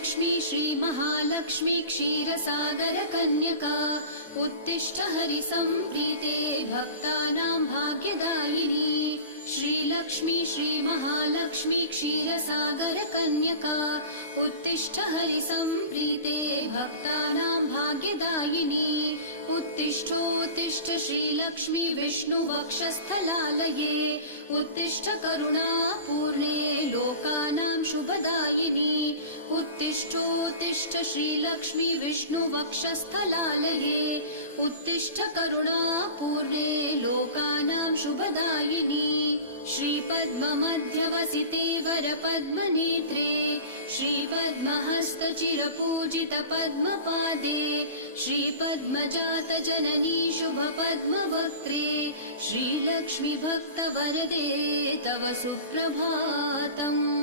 श्रीलक्ष्मी श्रीमहालक्ष्मी क्षीरसागर कन्यका उत्तिष्ठ हरिसम्प्रीते भक्तानां भाग्यदायिनी। श्रीलक्ष्मी श्रीमहालक्ष्मी क्षीरसागर कन्यका उत्तिष्ठ हरिसम्प्रीते भक्तानां भाग्यदायिनी। उत्तिष्ठोत्तिष्ठ श्रीलक्ष्मी विष्णुवक्षस्थलालये उत्तिष्ठ करुणापूर्णे लोकानां शुभदायिनी। उत्तिष्ठोत्तिष्ठ श्रीलक्ष्मी विष्णुवक्षस्थलालये उत्तिष्ठ करुणापूर्णे लोकानां शुभदायिनी। श्रीपद्ममध्यवसिते वरपद्मनेत्रे श्रीपद्महस्तचिरपूजित पद्मपादे श्रीपद्मजात जननी शुभपद्मवक्त्रे श्रीलक्ष्मी भक्तवरदे तव सुप्रभातम्।